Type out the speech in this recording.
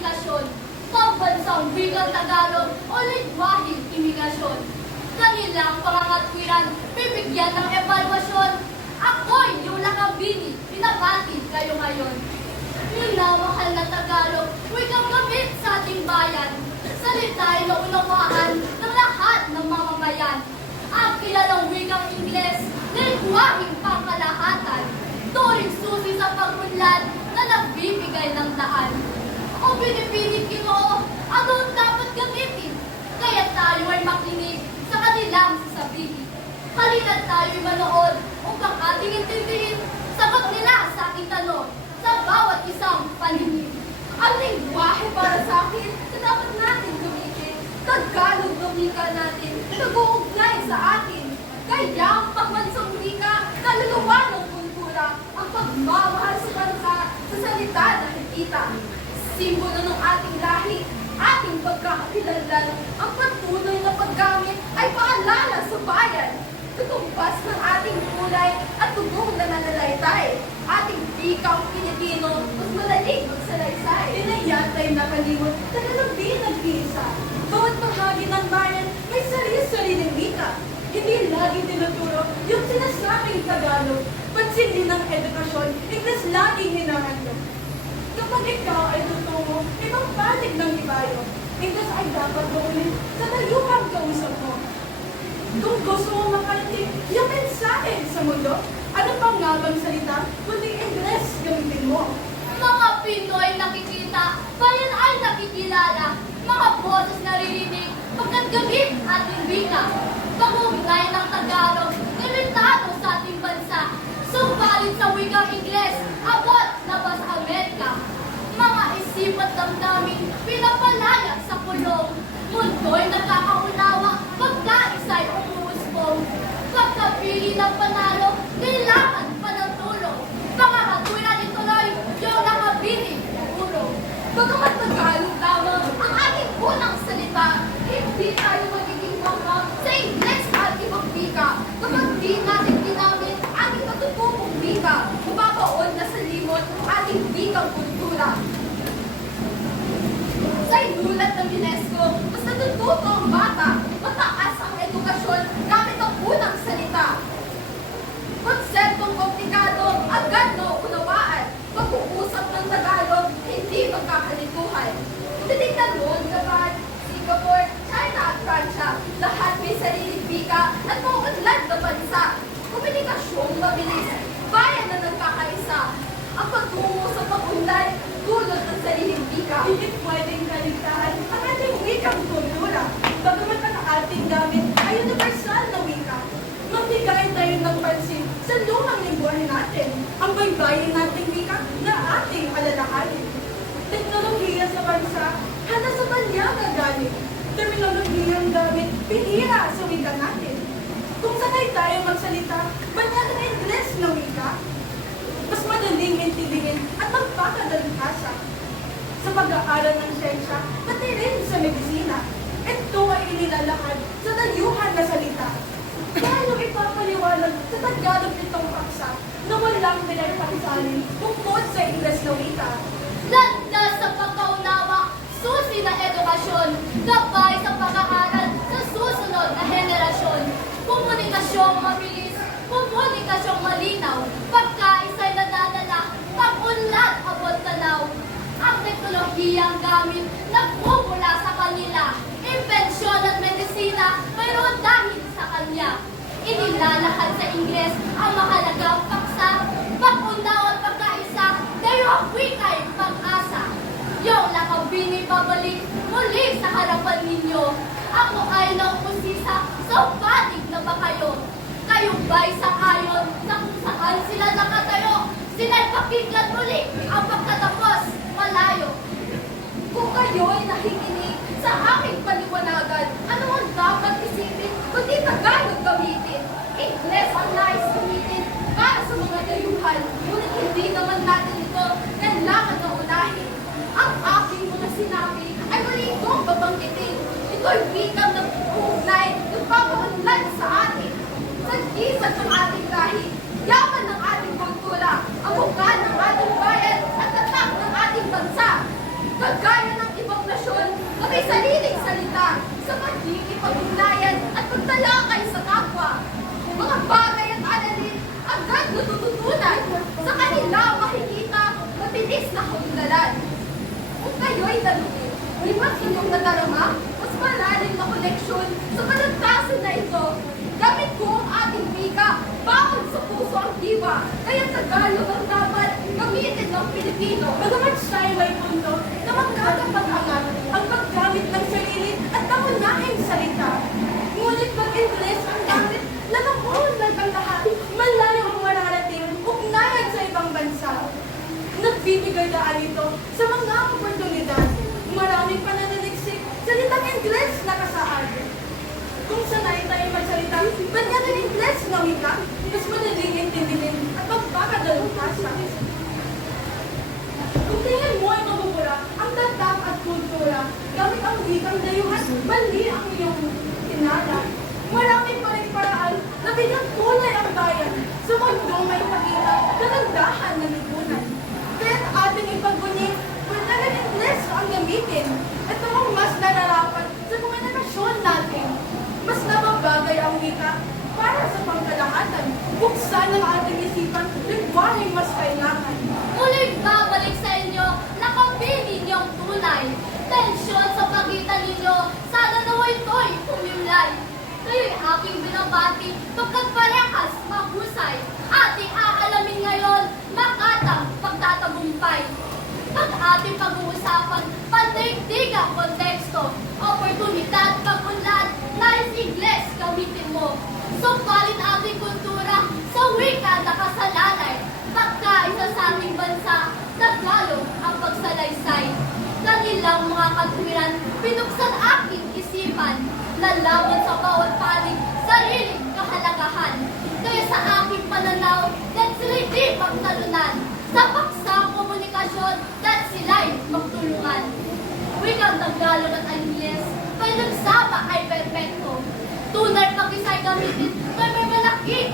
komunikasyon, pambansang wikang Tagalog o lingwaheng imigrasyon. Kanilang pangangatwiran, bibigyan ng evaluasyon. Ako'y yung Lakabini, binabatid kayo ngayon. Minamahal na Tagalog, wikang gamit sa ating bayan. Salita'y naunawaan ng lahat ng mamamayan. Ang kilalang wikang Ingles, lingwaheng pangkalahatan. Turing susi sa pag-unlad na nagbibigay ng daan. O binipinig Ginoo, ano ang dapat gamitin? Kaya tayo ay makinig sa kanilang sasabihin. Halina't tayo'y manood upang ating intindihin. Sagot nila sa aking tanong sa bawat isang paningin. Ang lingwahe para sa akin na dapat natin gamitin. Tagalog na wika natin, nag-uugnay sa atin. Kaya ang pagbansang wika, kaluluwa ng kultura, ang pagmamahal sa bansa sa salita na nakikita. Simbolo ng ating lahi, ating pagkakakilanlan, ang patuloy na paggamit ay paalala sa bayan. Tutumbas ng ating kulay at tugong na nanalaitay. Ating pikang Pilipino, mas malalig magsalaysay. Inayatay nakalimot, tagalogin nag-iisa. Bawat bahagi ng bayan may sarili-sariling wika. Hindi lagi tinuturo yung sinasabing Tagalog. Pansin din ng edukasyon, Ingles laging hinahandog. Kapag ikaw ay tutungo, ibang panig ng ibayo. Ingles ay dapat gawin sa dayuhang kausap mo. Kung gusto mo makarating yung mensahe sa mundo, ano pang nga bang salita, kundi Ingles gamitin mo. Mga Pinoy nakikita, bayan ay nakikilala, mga boses naririnig, pagkat gamit ating wika. Pangugnay ng Tagalog, limitado sa ating bansa, subalit sa wikang Ingles, abot na ba sa Amerika? Mga isip at damdamin, pinapalayag sa kulong, mundo'y nakakaunawa, pagkaisa'y umuusbong. Pagkapili ng panalo, kailangan pa ng tulong. Pangakatwiran ituloy, yung Lakabini, puro. Bagamat Tagalog lamang ang ating unang salita, hindi tayo magiging bangga sa Ingles at ibang wika. Kapag di natin ginamit ating katutubong wika, mapapaon na sa limot ating wikang kultura. Sa inulat ng UNESCO, mas natututo ang bata, mataas ang edukasyon gamit ang unang salita. Konseptong komplikado, agad na unawaan. Pag-uusap ng Tagalog, hindi magkakalituhan. Titignan mo, Japan, Singapore, China at Pransya, lahat may sariling wika at mauunlad na bansa. Komunikasyong mabilis, bayan na nagkakaisa. Ang pagtungo sa pag-unlad, dulot ng sariling wika. Hindi pwedeng kaligtaan ang ating wikang kultura. Bagamat ang ating gamit ay universal na wika. Magbigay tayo ng pansin sa lumang lingwahe natin. Ang baybayin nating wika na ating alalahanin. Teknolohiya sa bansa, hana sa banyaga gamit. Terminolohiyang gamit, pihira sa wika natin. Kung sanay tayo magsalita, banyaga na Ingles na wika, mas madaling intindihin at magpakadalhasa. Sa pag-aaral ng siyensya, pati rin sa medisina, ito ay inilalakad sa dayuhan na salita. Lalo ipapaliwanag sa Tagalog itong paksa na walang pinagpaksalin bukod sa Ingles na wika. Landas sa pagkaunawa, susi na edukasyon, gabay sa pag-aaral sa susunod na henerasyon. Komunikasyong mabilis, komunikasyong malinaw, pagkaisa'y nadadala, pag-unlad abot tanaw. Ang teknolohiyang gamit, nagmumula sa kanila. Invensyon at medisina, mayroon dahil sa kanya. Inilalakad sa Ingles ang mahalagang paksa, pag-unaw at pagkaisa, kayo ang wika'y pag-asa. Yung Lakabini babalik muli sa harapan ninyo. Ako ay naupusisa, so panig na ba kayo? Kayo ba'y sangayon sa kung saan sila nakatayo? Sila'y pakinggan muli ang pagkatapos malayo. Kung kayo'y nakikinig sa aking paliwanagan, ano ang dapat isipin kundi Tagalog gamitin? Ingles ang nais gamitin para sa mga dayuhan, ngunit hindi naman natin ito kailangan na unahin. Ang aking mga sinabi ay mali kong babanggitin. Ito'y wikang nag-uugnay, nagpapaunlad sa atin. Sa gisag ng ating lahi, yaman ng ating kultura, ang bukan ng ating bayan at tatak ng ating bansa. Kagaya nakahulalan. Kung kayo'y dalugin, limat inyong nadarama, mas malalim na koneksyon sa kalagtasan na ito. Gamit ko ang ating wika, bawal sa puso ang diwa, kaya Tagalog ang dapat gamitin ng Pilipino. Bagamat siya'y may punto na magkakapag-angat ang paggamit ng sarili at pangunahing salita. Ngunit pag Ingles ang gamit, nakakunan ang lahat, malayo ang mararating, ugnayan sa ibang bansa. Nagbibigay daan ito sa mga oportunidad. Maraming pananaliksik, salitang Ingles na kasaad. Kung sanay tayo magsalita, banyan ng Ingles na wika, mas madaling intindihin at magpakadalungkasa. Kung tingin mo ay mabubura ang tatak at kultura, gamit ang wikang dayuhan, mali ang iyong tinala. Marami pa rin paraan na bilang kulay ang bayan sa mundong may pakita kagandahan ng lipunan. Kaya't ating ipagbunyi, wala ng Ingles ang gamitin. Ito ang mas nararapat sa komunikasyon natin. Mas nababagay ang wika para sa pangkalahatan. Buksan ang ating isipan, lingwaheng mas kailangan. Muling babalik sa inyo, nakapin ninyong tunay. Tensyon sa pagitan ninyo, sana naway ito'y umimlay. Kayo'y aking binabati, pagkat parehas mahusay. Ating aalamin ngayon, makatang pagtatagumpay. Ang ating pag-uusapan, pandaigdigang konteksto, oportunidad, pag-unlad, nais Ingles gamitin mo. Sumbalin ating kultura sa wika na kasalalay. Pagkaisa sa ating bansa, Tagalog ang pagsalaysay. Kanilang mga katwiran, pinuksan aking isipan. Nalaman sa bawat panig, sariling kahalagahan. Kaya sa aking pananaw, that sila'y di magtalunan. Sa paksang komunikasyon, that sila'y magtulungan. Wikang Tagalog at Ingles, kaya nagsama ay perpekto. Tunay pag-isay gamitin, may malaki